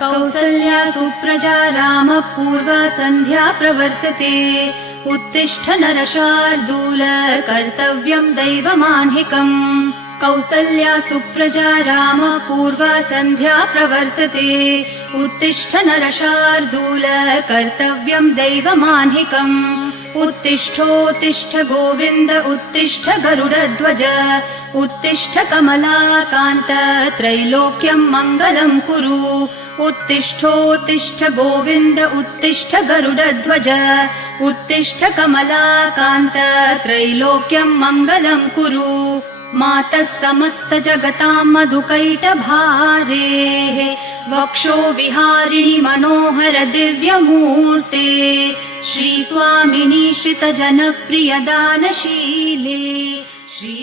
कौसल्या सुप्रजा रामः पूर्वा सन्ध्या प्रवर्तते उत्तिष्ठ नरशार्दूल कर्तव्यं दैवमान्हिकम् कौसल्या सुप्रजा रामः पूर्वा सन्ध्या प्रवर्तते उत्तिष्ठ नरशार्दूल कर्तव्यं दैवमान्हिकम् उत्तिष्ठोत्तिष्ठ गोविन्द उत्तिष्ठ गरुडध्वज उत्तिष्ठ कमलाकान्त त्रैलोक्यं मङ्गलं कुरु उत्तिष्ठोत्तिष्ठ गोविन्द उत्तिष्ठ गरुडध्वज उत्तिष्ठ कमलाकान्त त्रैलोक्यं मङ्गलं कुरु मातः समस्त जगतां मधुकैटभारेः वक्षो विहारिणि मनोहर दिव्यमूर्ते श्री स्वामिनी श्रित जनप्रिय दानशीले श्री